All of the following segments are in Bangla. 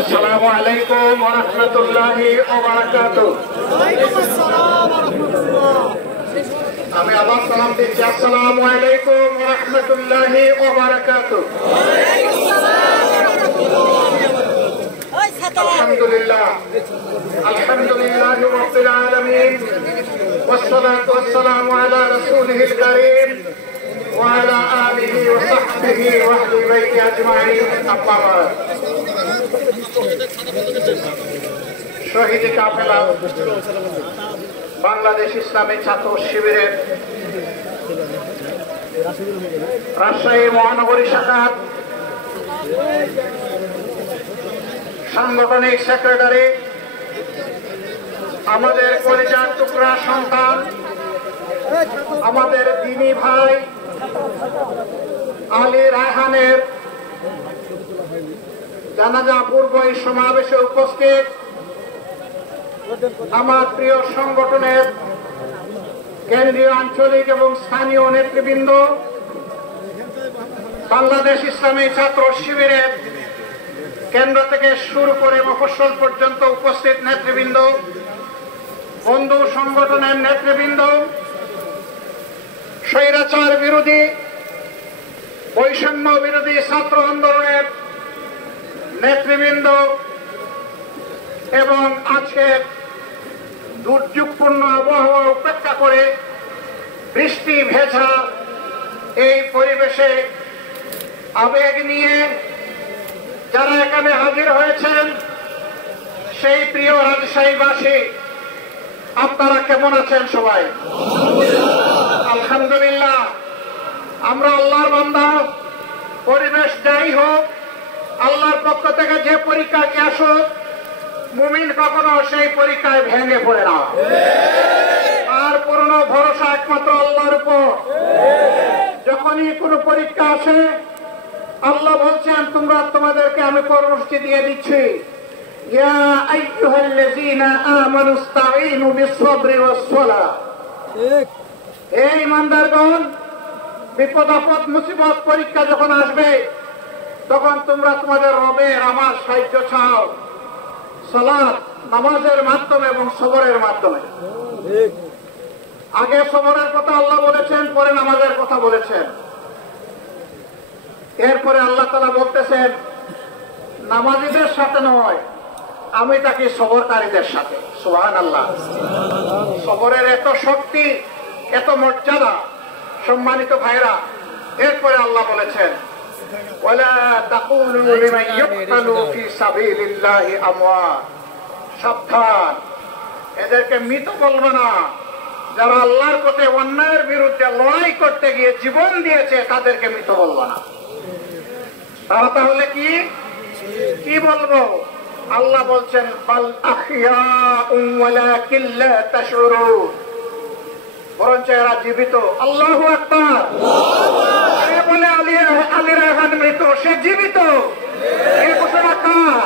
আসসালামু আলাইকুম ওয়া রাহমাতুল্লাহি ওয়া বারাকাতুহু। আমি আবার সালাম দিচ্ছি। আসসালামু আলাইকুম ওয়া রাহমাতুল্লাহি ওয়া বারাকাতুহু। আলহামদুলিল্লাহ আলহামদুলিল্লাহি রাব্বিল আলামিন ওয়াসসালাতু ওয়াসসালামু আলা রাসূলিহিল কারীম ওয়া আলা আলিহি ওয়া সাহবিহি ওয়া আহলি বাইতি আজমাইন। আম্মা বা'দ। শহীদ কাফেলা বাংলাদেশ ইসলামী ছাত্র শিবিরের রাজশাহী মহানগরী শাখার সাংগঠনিক সেক্রেটারি, আমাদের কলিজার টুকরা সন্তান, আমাদের দ্বীনি ভাই আলী রায়হানের জানাজা পূর্ব এই সমাবেশে উপস্থিত আমার প্রিয় সংগঠনের কেন্দ্রীয়, আঞ্চলিক এবং স্থানীয় নেতৃবৃন্দ, বাংলাদেশ ইসলামী ছাত্র শিবিরের কেন্দ্র থেকে শুরু করে মফস্বল পর্যন্ত উপস্থিত নেতৃবৃন্দ, বন্ধু সংগঠনের নেতৃবৃন্দ, স্বৈরাচার বিরোধী, বৈষম্য বিরোধী ছাত্র আন্দোলনের নেতৃবৃন্দ এবং আজকের দুর্যোগপূর্ণ আবহাওয়া উপেক্ষা করে বৃষ্টি ভেজা এই পরিবেশে আবেগ নিয়ে যারা এখানে হাজির হয়েছেন, সেই প্রিয় রাজশাহীবাসী, আপনারা কেমন আছেন সবাই? আলহামদুলিল্লাহ। আমরা আল্লাহর বান্দা, পরিবেশ যাই হোক, আল্লাহর পক্ষ থেকে যে পরীক্ষাকে আসুক, মুমিন কখনো সেই পরীক্ষায় ভেঙে পড়ে না। আর পুরনো ভরসা একমাত্র আল্লাহর উপর। যখনই কোনো পরীক্ষা আসে, আল্লাহ বলছেন, তোমরা তোমাদেরকে আমি কর্মসূচি দিয়ে দিচ্ছি, ইয়া আইয়ুহাল্লাযীনা আমানুস্তাঈনু বিস-সাবরি ওয়াস-সালাহ। এই ইমানদারগণ, বিপদ আপদ মুসিবত পরীক্ষা যখন আসবে, তখন তোমরা তোমাদের রবের আমার সাহায্য চাও সালাত, নামাজের মাধ্যমে এবং সবরের মাধ্যমে। আগে সবরের কথা আল্লাহ বলেছেন, পরে নামাজের কথা বলেছেন। এরপরে আল্লাহ তাআলা বলতেছেন, নামাজীদের সাথে নয়, আমি তাকে সবরকারীদের সাথে। সুবহানাল্লাহ। সবরের এত শক্তি, এত মর্যাদা, সম্মানিত ভাইরা। এরপরে আল্লাহ বলেছেন, ওয়ালা তাকুলু লিমান ইউকতালু ফি সাবিলিল্লাহি আমওয়াত। সাবধান, এদেরকে মৃত বলবে না। যারা আল্লাহর পথে অন্যায়ের বিরুদ্ধে লড়াই করতে গিয়ে জীবন দিয়েছে, তাদেরকে মৃত বলবে না। তারা তাহলে কি বলবো? আল্লাহ বলছেন, বাল আহইয়াউম ওয়ালাকিন লা তাশউরুন। বরঞ্চ এরা জীবিত। আল্লাহু আকবার। সে বলে আলী রায়হান মৃত, সে জীবিত। এই ঘোষণা কার?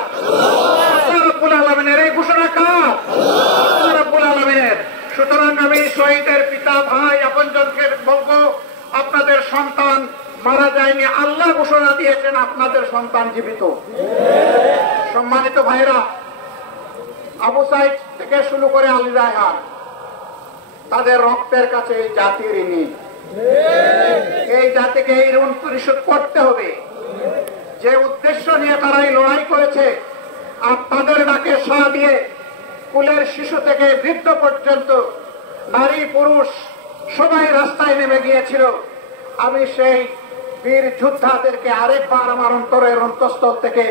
আল্লাহ রাব্বুল আলামিনের। এই ঘোষণা কার? আল্লাহ রাব্বুল আলামিনের। সুতরাং আমি শহীদের পিতা, ভাই, আপনজনকে বলবো, আপনাদের সন্তান মারা যায়নি। আল্লাহ ঘোষণা দিয়েছেন, আপনাদের সন্তান জীবিত। সম্মানিত ভাইরা, আবু সাইদ থেকে শুরু করে আলী রায়হান, তাদের রক্তের কাছে এই জাতির ঋণী। এই জাতিকে এই ঋণ পরিশোধ করতে হবে। যে উদ্দেশ্য নিয়ে তারা এই লড়াই করেছে, আর তাদের ডাকে সাড়া দিয়ে কুলের শিশু থেকে বৃদ্ধ পর্যন্ত, নারী পুরুষ সবাই রাস্তায় নেমে গিয়েছিল। আমি সেই বীর যোদ্ধাদেরকে আরেকবার আমার অন্তরের অন্তঃস্থল থেকে